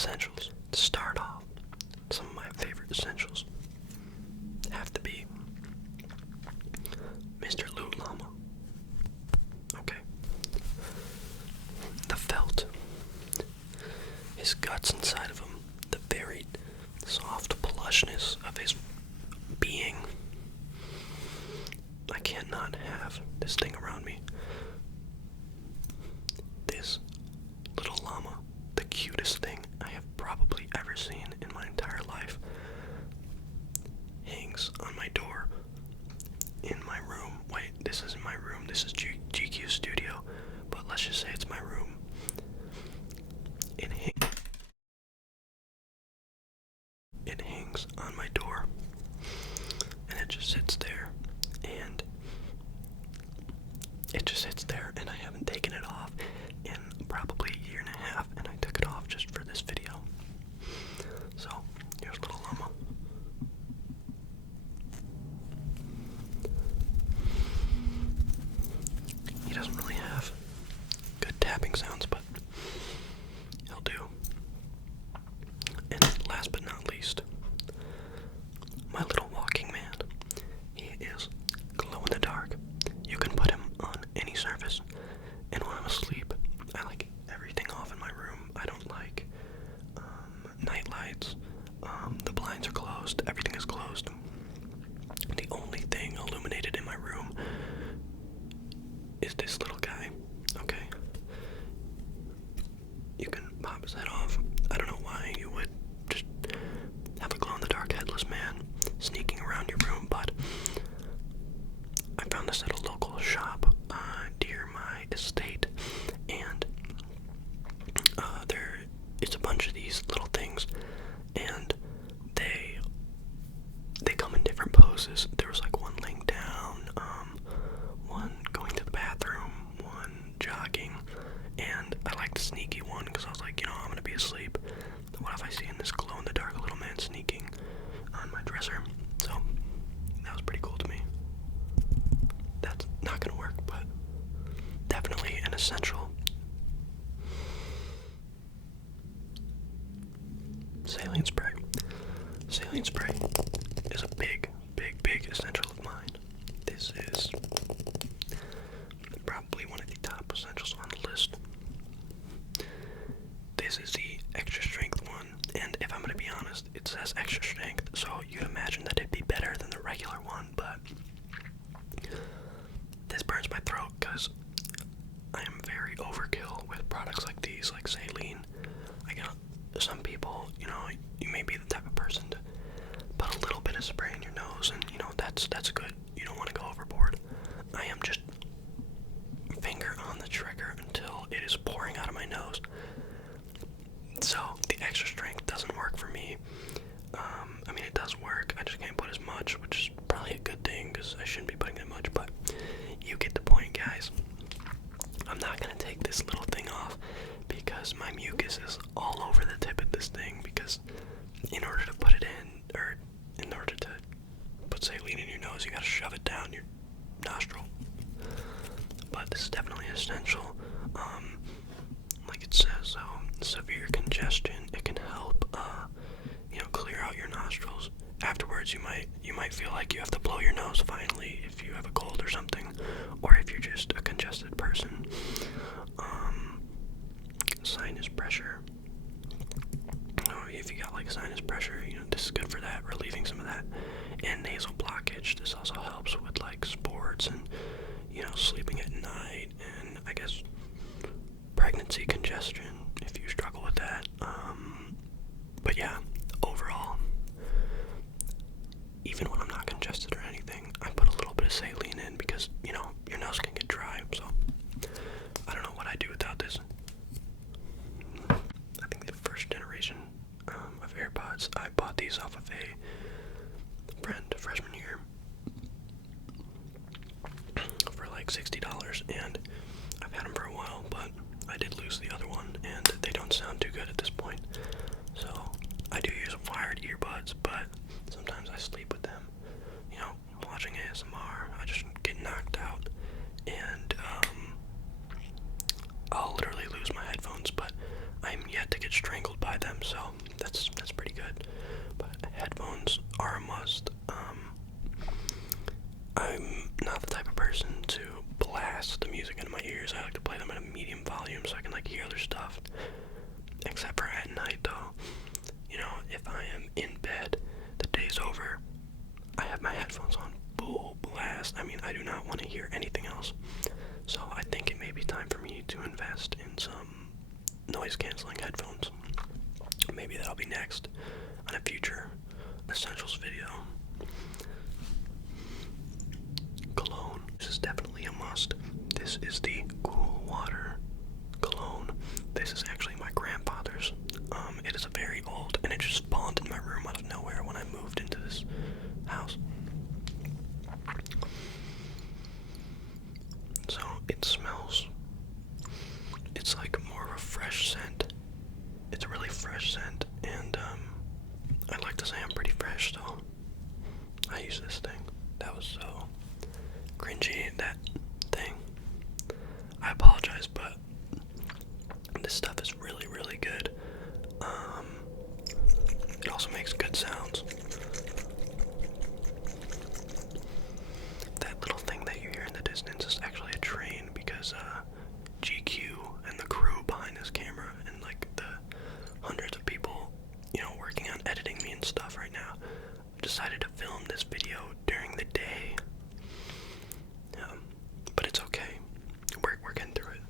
essentials. To start off, some of my favorite essentials have to be Mr. Loot Llama. Okay. The felt. His guts inside of him. The very soft plushness of his being. I can't not have this thing around me. This little llama, the cutest thing I have probably ever seen in my entire life, hangs on my door in my room. Wait, this isn't my room, this is GQ Studio, but let's just say it's my room. It hangs on my door, and it just sits there, and I haven't taken it off in probably a year and a half, and I took it off just for this video. So, here's little llama. He doesn't really have good tapping sounds, but he'll do. And last but not least, my little walking man. He is glow in the dark. You can put him on any surface. And when I'm asleep, I like everything off in my room. I don't like night lights. The blinds are closed. Everything is closed. The only thing illuminated in my room is this little guy. Okay? You can pop his head off. I don't know why you would just have a glow-in-the-dark headless man sneaking around your room, but I found this at a local shop near my estate, and it's a bunch of these little things, and they come in different poses. There was like one laying down, one going to the bathroom, one jogging, and I liked the sneaky one because I was like, I'm gonna be asleep. What if I see this glow-in-the-dark little man sneaking on my dresser? So that was pretty cool to me. That's not gonna work, but definitely an essential. Saline spray. Saline spray is a big essential of mine. This is probably one of the top essentials on the list. This is the extra strength one, and if I'm gonna be honest, it says extra strength, so you'd imagine that it'd be better than the regular one, but this burns my throat because I am very overkill with products like these, like saline. Some people, you may be the type of person to put a little bit of spray in your nose, and that's good. You don't want to go overboard. I am just finger on the trigger until it is pouring out of my nose. So the extra strength doesn't work for me. It does work. I just can't put as much, which is probably a good thing because I shouldn't be putting that much, but you get the point, guys. I'm not gonna take this little thing off because my mucus is all over the tip of this thing, because in order to put it in, or in order to put saline in your nose, you gotta shove it down your nostril. But this is definitely essential. Like it says, severe congestion, it can help clear out your nostrils. Afterwards, you might feel like you have to blow your nose finally if you have a cold or something, or if you're just a congested person. Sinus pressure. If you got like sinus pressure, this is good for that, relieving some of that. And nasal blockage, this also helps with like sports and sleeping at night, and I guess pregnancy congestion if you struggle with that. But yeah, overall, even when I'm not congested or anything, I put a little bit of saline in because your nose can get dry. So I don't know what I'd do without this. I think the first generation of AirPods, I bought these off of a friend freshman year for like $60, and I've had them for a while, but I did lose the other one, and they don't sound too good at this point. So I do use wired earbuds, but sometimes I sleep with them. Watching ASMR, I just get knocked out, and I'll literally lose my headphones, but I'm yet to get strangled by them, so that's pretty good. But headphones are a must. I'm not the type of person to blast the music into my ears. I like to play them at a medium volume so I can like hear other stuff. Except for at night though. You know, if I am in bed, the day's over, I have my headphones on full blast. I mean, I do not want to hear anything else. So I think it may be time for me to invest in some noise canceling headphones. Maybe that'll be next on a future essentials video. Cologne. This is definitely a must. This is the Cool Water cologne. This is actually my grandfather's. It is a very old, and it just spawned in my room out of nowhere when I moved into this house. So it smells, it's like more of a fresh scent. It's a really fresh scent, and I'd like to say I'm pretty fresh, so I use this thing. That was so cringy, that thing. I apologize, but this stuff is really, really good. It also makes good sounds. That little thing that you hear in the distance is actually a train because GQ and the crew behind this camera and like the hundreds of people, you know, working on editing me and stuff right now, decided to film this video during the day. But it's okay. We're getting through it.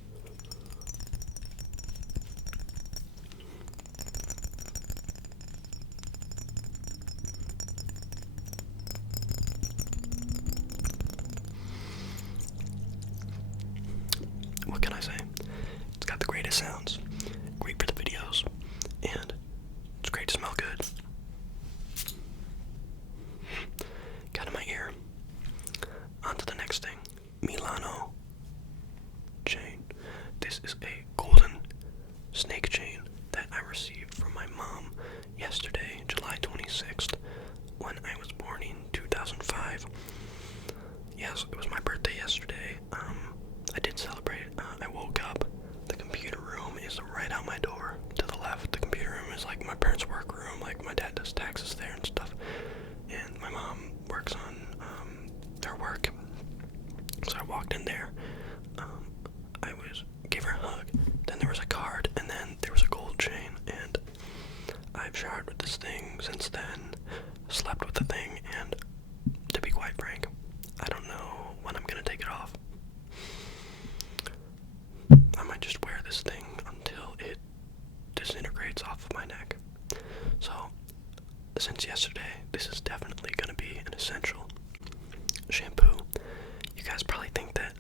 What can I say? It's got the greatest sounds, great for the videos, and it's great to smell good. Got in my ear. On to the next thing. Milano chain. This is a golden snake chain that I received from my mom yesterday, July 26th, when I was born in 2005. Yes, it was my birthday yesterday. I did celebrate. I woke up. The computer room is right out my door to the left. The computer room is like my parents' work room. Like my dad does taxes there and stuff. And my mom works on her work. So I walked in there. Gave her a hug. Then there was a card, and then there was a gold chain. And I've showered with this thing since then. Slept with the thing, and to be quite frank, I don't know when I'm gonna take it off. I might just wear this thing until it disintegrates off of my neck. So, since yesterday, this is definitely gonna be an essential. Shampoo. You guys probably think that,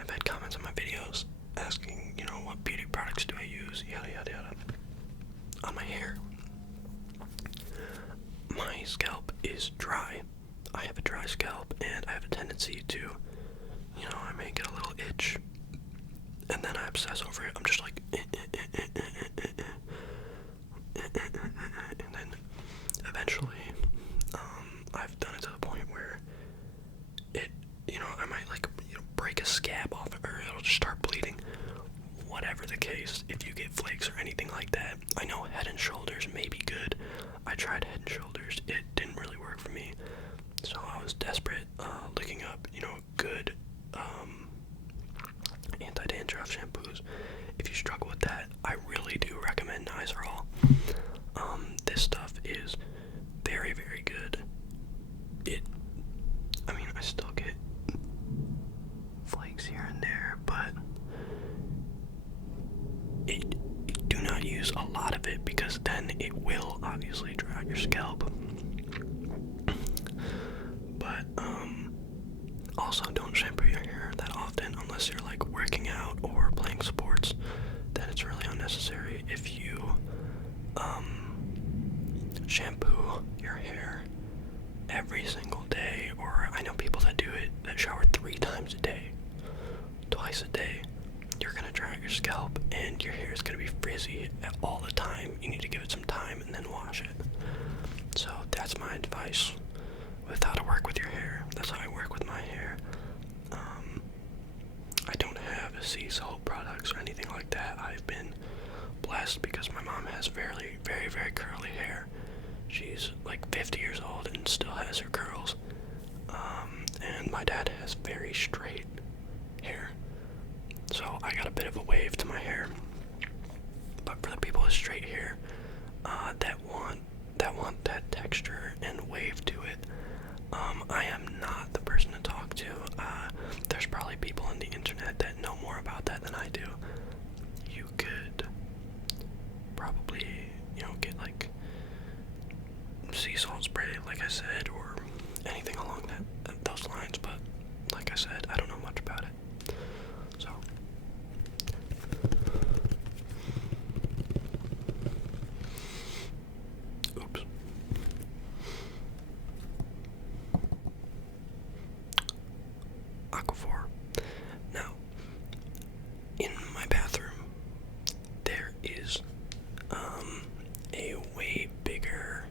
I've had comments on my videos asking, you know, what beauty products do I use, yada yada yada, on my hair. My scalp is dry. I have a dry scalp, and I have a tendency to, you know, I may get a little itch, and then I obsess over it. I'm just like, and then eventually, I've done it to the point where it, you know, I might like, you know, break a scab off it, or it'll just start bleeding. Whatever the case, if you get flakes or anything like that, I know Head and Shoulders may be good. I tried Head and Shoulders, it didn't really work for me. So I was desperate, looking up, you know, good anti-dandruff shampoos. If you struggle with that, I really do recommend Nizoral. This stuff is very, very good. I mean, I still get flakes here and there, but do not use a lot of it, because then it will obviously dry out your scalp. But also don't shampoo your hair that often unless you're like working out or playing sports. Then it's really unnecessary. If you shampoo your hair every single day, or I know people that do it that shower 3 times a day, twice a day, you're gonna dry out your scalp and your hair is gonna be frizzy all the time. You need to give it some time and then wash it. So that's my advice with how to work with your hair. That's how I work with my hair. I don't have sea salt products or anything like that. I've been blessed because my mom that know more about that than I do, you could probably, get like sea salt spray, like I said, or anything along those lines. But like I said, I don't know much about it. So oops. Aquaphor. Now, in my bathroom, there is a way bigger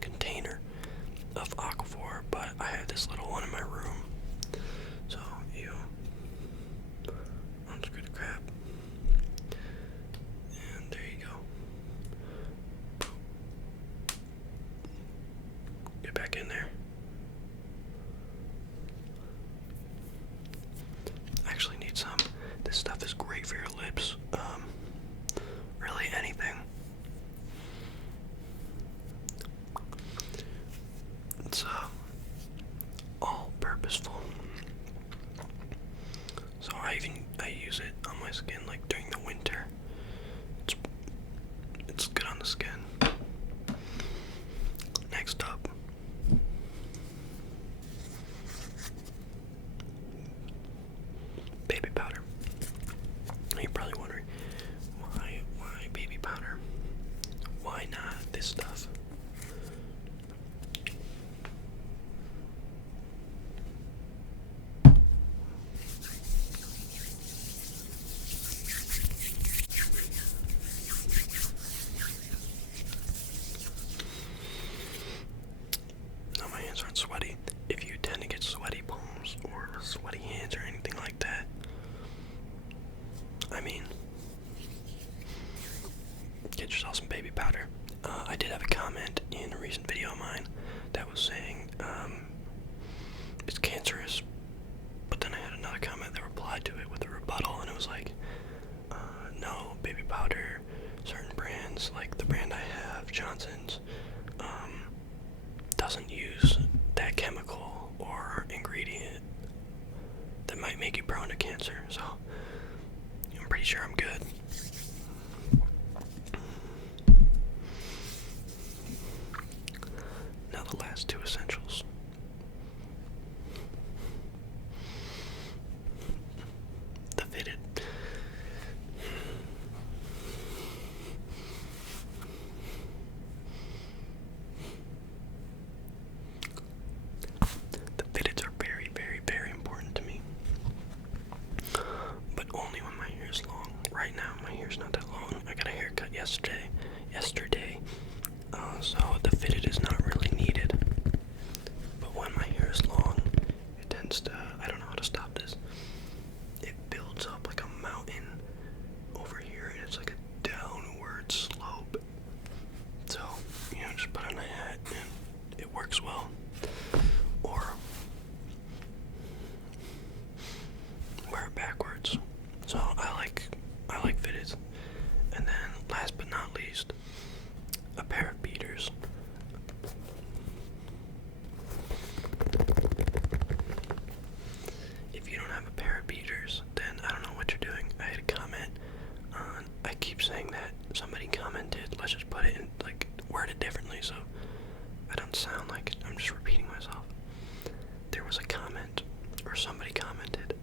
container of Aquaphor, but I have this little one in my room. So you unscrew the crap, and there you go. Get back in there. I actually need some. This stuff is great for your lips. Really anything. It's all purposeful. So I use it on my skin like during the winter. It's good on the skin. Next up, baby powder. You're probably wondering, why baby powder? Why not this stuff? Now my hands aren't sweaty. If you tend to get sweaty palms or sweaty hands or anything like that, I mean, get yourself some baby powder. I did have a comment in a recent video of mine that was saying it's cancerous, but then I had another comment that replied to it with a rebuttal, and it was like, no, baby powder, certain brands, like the brand I have, Johnson's, doesn't use that chemical or ingredient that might make you prone to cancer, so I'm pretty sure I'm good. Now the last two essentials. The fitted. The fitteds are very, very, very important to me. But only when my hair is long. Right now, my hair's not that long. I got a haircut yesterday. So the fitted is not really needed. But when my hair is long, it tends to, I don't know how to stop this. It builds up like a mountain over here, and it's like a downward slope. So, just put on a hat, and it works well. Or wear it backwards. So I like fitteds. And then last but not least, a pair of beaters. If you don't have a pair of beaters, then I don't know what you're doing. I had a comment on, I keep saying that, somebody commented, let's just put it in, like, word it differently so I don't sound like I'm just repeating myself. There was a comment, or somebody commented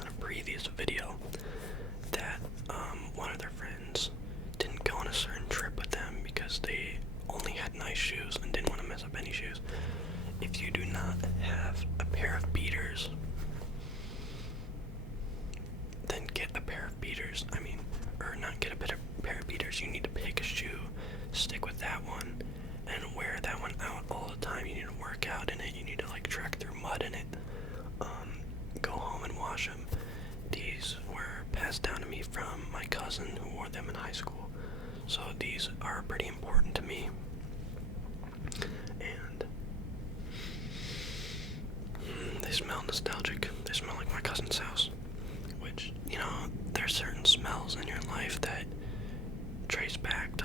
on a previous video that one of their friends didn't go on a certain trip with them because they only had nice shoes and didn't want to mess up any shoes. If you do not have a pair of beaters, then get a pair of beaters. Or not get a pair of beaters. You need to pick a shoe, stick with that one, and wear that one out all the time. You need to work out in it. You need to trek through mud in it. Go home and wash them. These were passed down to me from my cousin who wore them in high school. So these are pretty important to me. And they smell nostalgic. They smell like my cousin's house. Which, there's certain smells in your life that trace back to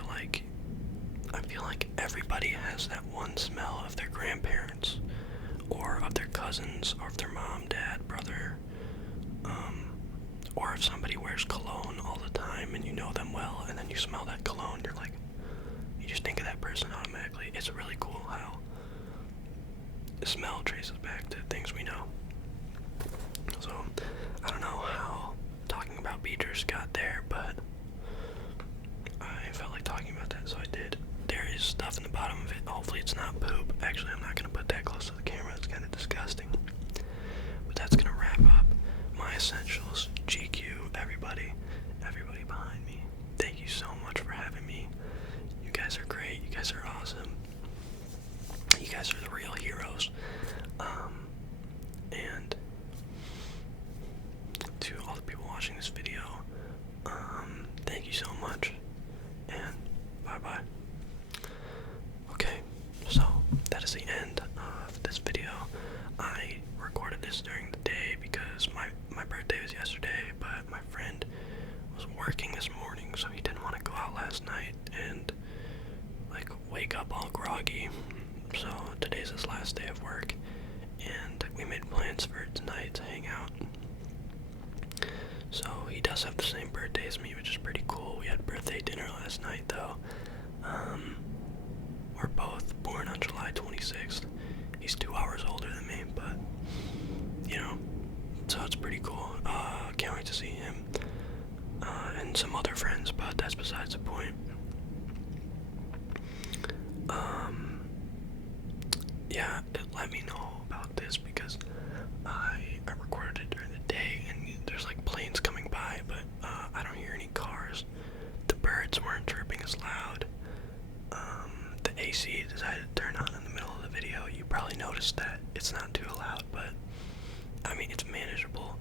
I feel like everybody everybody has that one smell of their grandparents, or of their cousins, or of their mom, dad, brother, or if somebody wears cologne all the time and you know them well, and then you smell that cologne, you're like, you just think of that person automatically. It's really cool how the smell traces back to things we know. So, I don't know how talking about beaters got there, but I felt like talking about that, so I did. There is stuff in the bottom of it. Hopefully it's not poop. Actually, I'm not going to put that close to the camera. It's kind of disgusting. But that's going to wrap up my essentials. GQ, everybody behind me. Thank you so much for having me. You guys are great. You guys are awesome. You guys are the real heroes. And to all the people watching this video, thank you so much. And bye-bye. Okay, so that is the end of this video. I recorded this during the day because my birthday was yesterday, but my friend was working this morning, so he didn't want to go out last night and like wake up all groggy. So today's his last day of work, and we made plans for tonight to hang out. So he does have the same birthday as me, which is pretty cool. We had birthday dinner last night though. We're both born on July 26th. He's 2 hours older than me, but you know, so it's pretty cool. Can't wait to see him and some other friends, but that's besides the point. Yeah, let me know about this because I recorded it during the day and there's like planes coming by, but I don't hear any cars. The birds weren't chirping as loud. The AC decided to turn on in the middle of the video. You probably noticed that. It's not too loud, but I mean, it's manageable.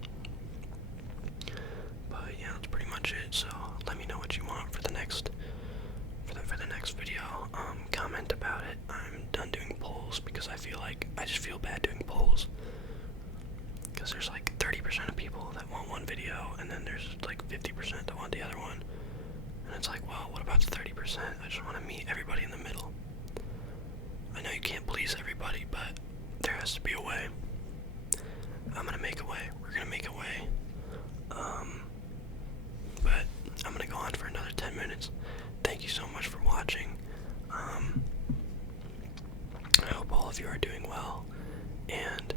But yeah, that's pretty much it. So let me know what you want for the next video. Comment about it. I'm done doing polls because I just feel bad doing polls. Because there's like 30% of people that want one video, and then there's like 50% that want the other one. And it's like, well, what about the 30%? I just want to meet everybody in the middle. I know you can't please everybody, but there has to be a way. I'm gonna make a way. We're gonna make a way. But I'm gonna go on for another 10 minutes. Thank you so much for watching. I hope all of you are doing well, and